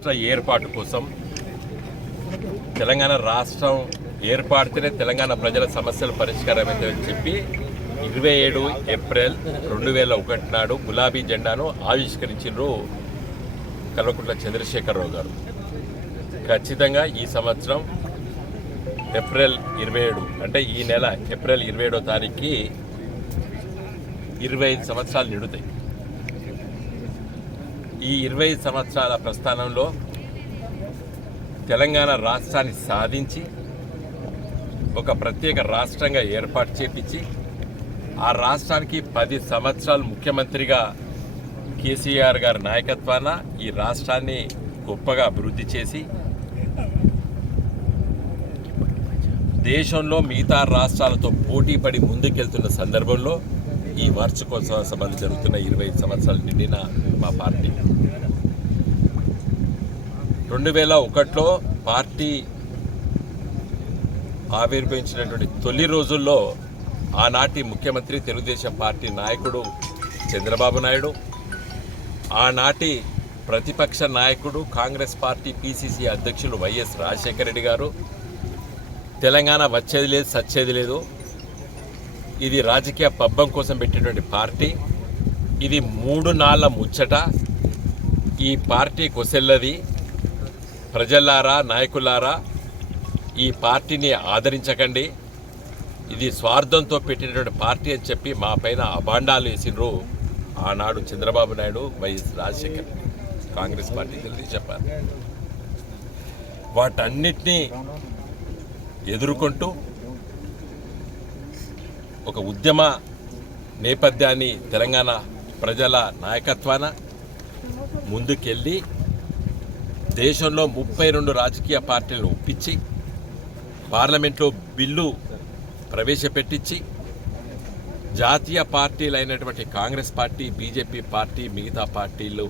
రాష్ట్ర ఏర్పాటు కోసం తెలంగాణ రాష్ట్రం ఏర్పాటుతేనే తెలంగాణ ప్రజల సమస్యలు పరిష్కారమైందని చెప్పి 27 ఏప్రిల్ 2001 నాడు గులాబీ జెండాను ఆవిష్కరించారు కల్వకుంట్ల చంద్రశేఖరరావు గారు. ఖచ్చితంగా ఈ సంవత్సరం ఏప్రిల్ 27 అంటే ఈ నెల ఏప్రిల్ 27వ తారీఖుకి 25 సంవత్సరాలు నిండుతాయి. ఈ 25 సంవత్సరాల ప్రస్థానంలో తెలంగాణ రాష్ట్రాన్ని సాధించి ఒక ప్రత్యేక రాష్ట్రంగా ఏర్పాటు చేపించి ఆ రాష్ట్రానికి 10 సంవత్సరాలు ముఖ్యమంత్రిగా కేసీఆర్ గారి నాయకత్వాన ఈ రాష్ట్రాన్ని గొప్పగా అభివృద్ధి చేసి దేశంలో మిగతా రాష్ట్రాలతో పోటీపడి ముందుకెళ్తున్న సందర్భంలో ఈ వార్షికోత్సవ సభలు జరుగుతున్న 25 సంవత్సరాలు నిండిన మా పార్టీ 2001లో పార్టీ ఆవిర్భవించినటువంటి తొలి రోజుల్లో ఆనాటి ముఖ్యమంత్రి తెలుగుదేశం పార్టీ నాయకుడు చంద్రబాబు నాయుడు, ఆనాటి ప్రతిపక్ష నాయకుడు కాంగ్రెస్ పార్టీ పిసిసి అధ్యక్షులు వైఎస్ రాజశేఖర రెడ్డి గారు తెలంగాణ వచ్చేది లేదు సచ్చేది లేదు, ఇది రాజకీయ పబ్బం కోసం పెట్టినటువంటి పార్టీ, ఇది 3 నాళ్ల ముచ్చట, ఈ పార్టీ కొసెల్లది, ప్రజలారా నాయకులారా ఈ పార్టీని ఆదరించకండి, ఇది స్వార్థంతో పెట్టినటువంటి పార్టీ అని చెప్పి మా పైన అభాండాలు వేసినారు ఆనాడు చంద్రబాబు నాయుడు వైఎస్ రాజశేఖర్ కాంగ్రెస్ పార్టీ తెలిసి చెప్పారు. వాటన్నిటినీ ఎదుర్కొంటూ ఒక ఉద్యమ నేపథ్యాన్ని తెలంగాణ ప్రజల నాయకత్వాన ముందుకెళ్ళి దేశంలో 32 రాజకీయ పార్టీలను ఒప్పించి పార్లమెంట్లో బిల్లు ప్రవేశపెట్టించి జాతీయ పార్టీలు అయినటువంటి కాంగ్రెస్ పార్టీ, బీజేపీ పార్టీ, మిగతా పార్టీలు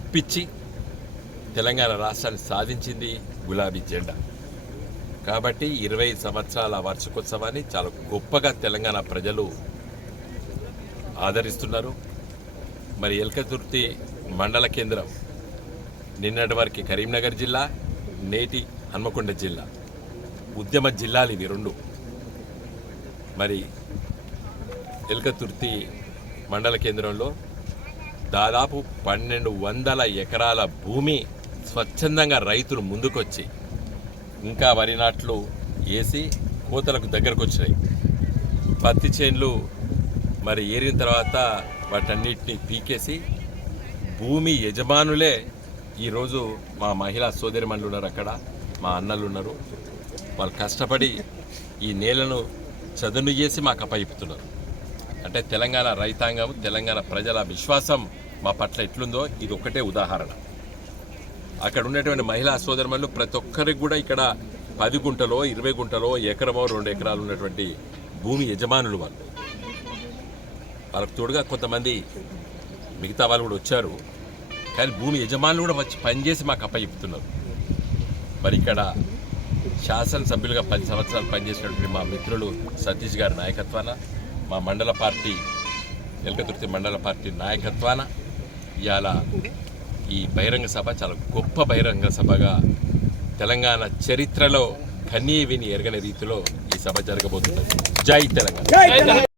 ఒప్పించి తెలంగాణ రాష్ట్రాన్ని సాధించింది గులాబీ జెండా. కాబట్టి 25 సంవత్సరాల వార్షికోత్సవాన్ని చాలా గొప్పగా తెలంగాణ ప్రజలు ఆదరిస్తున్నారు. మరి ఎల్కతుర్తి మండల కేంద్రం నిన్నటి వరకు కరీంనగర్ జిల్లా, నేటి హన్మకొండ జిల్లా ఉద్యమ జిల్లాలు ఇవి 2. మరి ఎల్కతుర్తి మండల కేంద్రంలో దాదాపు 1200 ఎకరాల భూమి స్వచ్ఛందంగా రైతులు ముందుకొచ్చి ఇంకా వరి నాట్లు వేసి కోతలకు దగ్గరకు వచ్చినాయి. పత్తి చేన్లు మరి ఏరిన తర్వాత వాటన్నిటిని పీకేసి భూమి యజమానులే ఈరోజు మా మహిళా సోదరిమణులు ఉన్నారు, అక్కడ మా అన్నలు ఉన్నారు, వాళ్ళు కష్టపడి ఈ నేలను చదును చేసి మాకు అప్పగిస్తున్నారు. అంటే తెలంగాణ రైతాంగం, తెలంగాణ ప్రజల విశ్వాసం మా పట్ల ఎట్లుందో ఇది ఒకటే ఉదాహరణ. అక్కడ ఉన్నటువంటి మహిళా సోదరిమణులు ప్రతి ఒక్కరికి కూడా ఇక్కడ 10 గుంటలో 20 గుంటలో ఎకరమో 2 ఎకరాలు ఉన్నటువంటి భూమి యజమానులు వాళ్ళు. వాళ్ళకు తోడుగా కొంతమంది మిగతా వాళ్ళు కూడా వచ్చారు, కానీ భూమి యజమానులు కూడా వచ్చి పనిచేసి మాకు అప్పగిస్తున్నారు. మరి ఇక్కడ శాసనసభ్యులుగా 10 సంవత్సరాలు పనిచేసినటువంటి మా మిత్రులు సతీష్ గారి నాయకత్వాన, మా మండల పార్టీ ఎల్కతుర్తి మండల పార్టీ నాయకత్వాన ఇవాళ ఈ బహిరంగ సభ చాలా గొప్ప బహిరంగ సభగా తెలంగాణ చరిత్రలో కన్నీ విని ఎరగని రీతిలో ఈ సభ జరగబోతున్నది. జై తెలంగాణ.